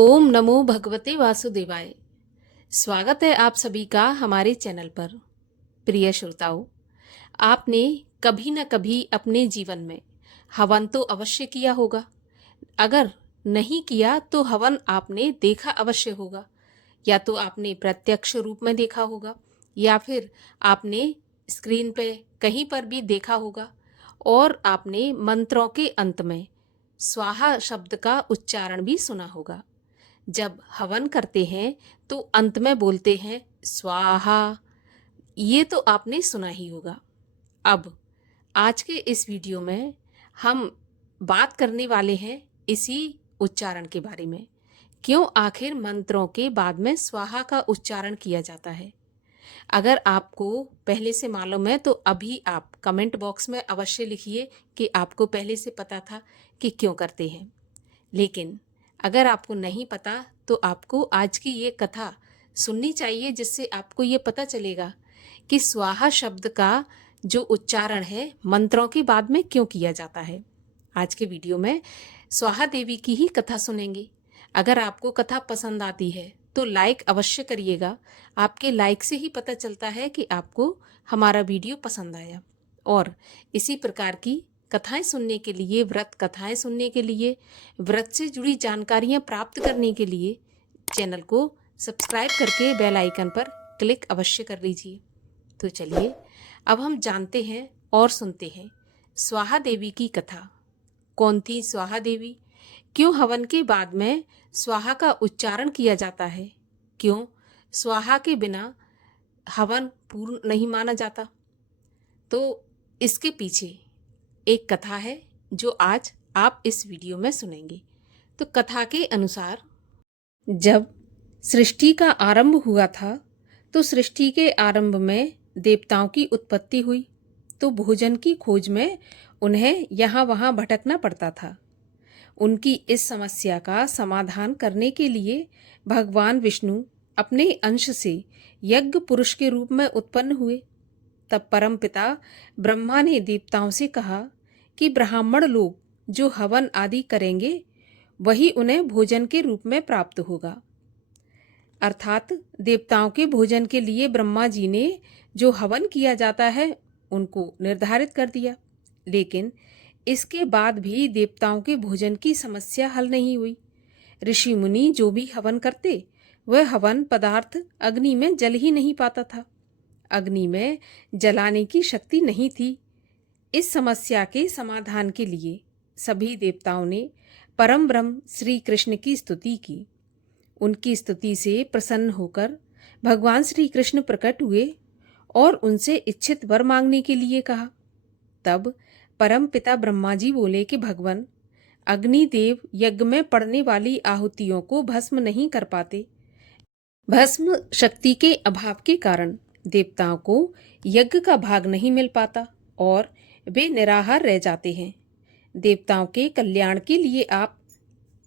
ओम नमो भगवते वासुदेवाय। स्वागत है आप सभी का हमारे चैनल पर। प्रिय श्रोताओं, आपने कभी न कभी अपने जीवन में हवन तो अवश्य किया होगा। अगर नहीं किया तो हवन आपने देखा अवश्य होगा। या तो आपने प्रत्यक्ष रूप में देखा होगा या फिर आपने स्क्रीन पे कहीं पर भी देखा होगा। और आपने मंत्रों के अंत में स्वाहा शब्द का उच्चारण भी सुना होगा। जब हवन करते हैं तो अंत में बोलते हैं स्वाहा। ये तो आपने सुना ही होगा। अब आज के इस वीडियो में हम बात करने वाले हैं इसी उच्चारण के बारे में। क्यों आखिर मंत्रों के बाद में स्वाहा का उच्चारण किया जाता है? अगर आपको पहले से मालूम है तो अभी आप कमेंट बॉक्स में अवश्य लिखिए कि आपको पहले से पता था कि क्यों करते हैं। लेकिन अगर आपको नहीं पता तो आपको आज की ये कथा सुननी चाहिए, जिससे आपको ये पता चलेगा कि स्वाहा शब्द का जो उच्चारण है मंत्रों के बाद में क्यों किया जाता है। आज के वीडियो में स्वाहा देवी की ही कथा सुनेंगे। अगर आपको कथा पसंद आती है तो लाइक अवश्य करिएगा। आपके लाइक से ही पता चलता है कि आपको हमारा वीडियो पसंद आया। और इसी प्रकार की कथाएं सुनने के लिए, व्रत कथाएं सुनने के लिए, व्रत से जुड़ी जानकारियां प्राप्त करने के लिए चैनल को सब्सक्राइब करके बेल आइकन पर क्लिक अवश्य कर लीजिए। तो चलिए अब हम जानते हैं और सुनते हैं स्वाहा देवी की कथा। कौन थी स्वाहा देवी? क्यों हवन के बाद में स्वाहा का उच्चारण किया जाता है? क्यों स्वाहा के बिना हवन पूर्ण नहीं माना जाता? तो इसके पीछे एक कथा है जो आज आप इस वीडियो में सुनेंगे। तो कथा के अनुसार जब सृष्टि का आरंभ हुआ था तो सृष्टि के आरंभ में देवताओं की उत्पत्ति हुई। तो भोजन की खोज में उन्हें यहाँ वहाँ भटकना पड़ता था। उनकी इस समस्या का समाधान करने के लिए भगवान विष्णु अपने अंश से यज्ञ पुरुष के रूप में उत्पन्न हुए। तब परमपिता ब्रह्मा ने देवताओं से कहा कि ब्राह्मण लोग जो हवन आदि करेंगे वही उन्हें भोजन के रूप में प्राप्त होगा। अर्थात देवताओं के भोजन के लिए ब्रह्मा जी ने जो हवन किया जाता है उनको निर्धारित कर दिया। लेकिन इसके बाद भी देवताओं के भोजन की समस्या हल नहीं हुई। ऋषि मुनि जो भी हवन करते वह हवन पदार्थ अग्नि में जल ही नहीं पाता था। अग्नि में जलाने की शक्ति नहीं थी। इस समस्या के समाधान के लिए सभी देवताओं ने परम ब्रह्म श्री कृष्ण की स्तुति की। उनकी स्तुति से प्रसन्न होकर भगवान श्री कृष्ण प्रकट हुए और उनसे इच्छित वर मांगने के लिए कहा। तब परम पिता ब्रह्मा जी बोले कि भगवान, अग्निदेव यज्ञ में पड़ने वाली आहुतियों को भस्म नहीं कर पाते। भस्म शक्ति के अभाव के कारण देवताओं को यज्ञ का भाग नहीं मिल पाता और वे निराहार रह जाते हैं। देवताओं के कल्याण के लिए आप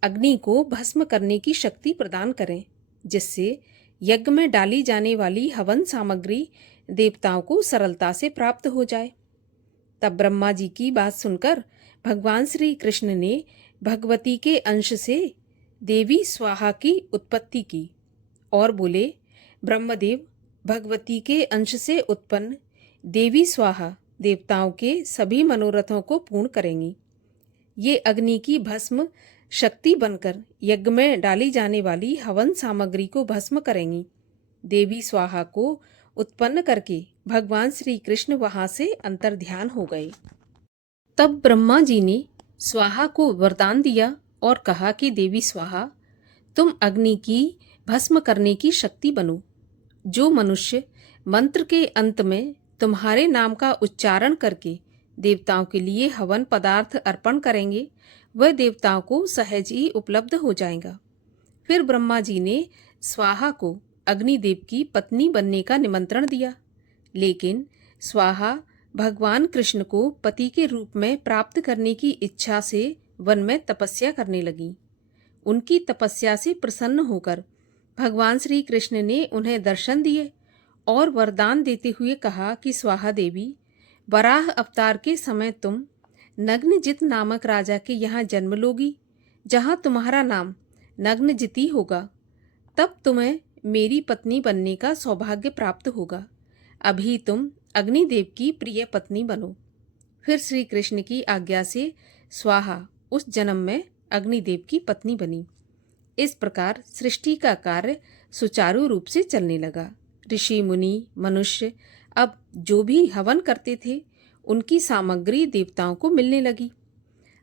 अग्नि को भस्म करने की शक्ति प्रदान करें, जिससे यज्ञ में डाली जाने वाली हवन सामग्री देवताओं को सरलता से प्राप्त हो जाए। तब ब्रह्मा जी की बात सुनकर भगवान श्री कृष्ण ने भगवती के अंश से देवी स्वाहा की उत्पत्ति की और बोले, ब्रह्मदेव, भगवती के अंश से उत्पन्न देवी स्वाहा देवताओं के सभी मनोरथों को पूर्ण करेंगी। ये अग्नि की भस्म शक्ति बनकर यज्ञ में डाली जाने वाली हवन सामग्री को भस्म करेंगी। देवी स्वाहा को उत्पन्न करके भगवान श्री कृष्ण वहां से अंतर्ध्यान हो गए। तब ब्रह्मा जी ने स्वाहा को वरदान दिया और कहा कि देवी स्वाहा, तुम अग्नि की भस्म करने की शक्ति बनो। जो मनुष्य मंत्र के अंत में तुम्हारे नाम का उच्चारण करके देवताओं के लिए हवन पदार्थ अर्पण करेंगे वह देवताओं को सहज ही उपलब्ध हो जाएगा। फिर ब्रह्मा जी ने स्वाहा को अग्निदेव की पत्नी बनने का निमंत्रण दिया। लेकिन स्वाहा भगवान कृष्ण को पति के रूप में प्राप्त करने की इच्छा से वन में तपस्या करने लगी। उनकी तपस्या से प्रसन्न होकर भगवान श्री कृष्ण ने उन्हें दर्शन दिए और वरदान देते हुए कहा कि स्वाहा देवी, वराह अवतार के समय तुम नग्नजित नामक राजा के यहाँ जन्म लोगी, जहाँ तुम्हारा नाम नग्न जिति होगा, तब तुम्हें मेरी पत्नी बनने का सौभाग्य प्राप्त होगा। अभी तुम अग्निदेव की प्रिय पत्नी बनो। फिर श्री कृष्ण की आज्ञा से स्वाहा उस जन्म में अग्निदेव की पत्नी बनी। इस प्रकार सृष्टि का कार्य सुचारू रूप से चलने लगा। ऋषि मुनि मनुष्य अब जो भी हवन करते थे उनकी सामग्री देवताओं को मिलने लगी।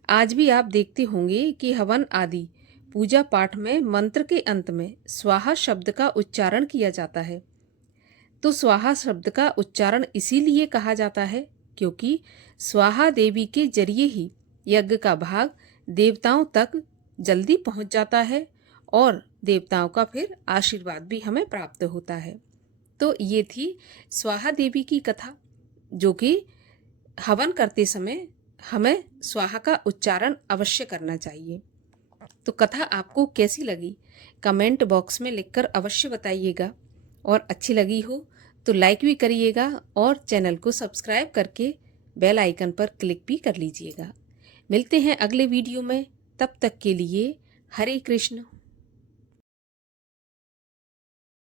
आज भी आप देखते होंगे कि हवन आदि पूजा पाठ में मंत्र के अंत में स्वाहा शब्द का उच्चारण किया जाता है। तो स्वाहा शब्द का उच्चारण इसीलिए कहा जाता है क्योंकि स्वाहा देवी के जरिए ही यज्ञ का भाग देवताओं तक जल्दी पहुंच जाता है और देवताओं का फिर आशीर्वाद भी हमें प्राप्त होता है। तो ये थी स्वाहा देवी की कथा, जो कि हवन करते समय हमें स्वाहा का उच्चारण अवश्य करना चाहिए। तो कथा आपको कैसी लगी कमेंट बॉक्स में लिखकर अवश्य बताइएगा, और अच्छी लगी हो तो लाइक भी करिएगा और चैनल को सब्सक्राइब करके बेल आइकन पर क्लिक भी कर लीजिएगा। मिलते हैं अगले वीडियो में, तब तक के लिए हरे कृष्ण।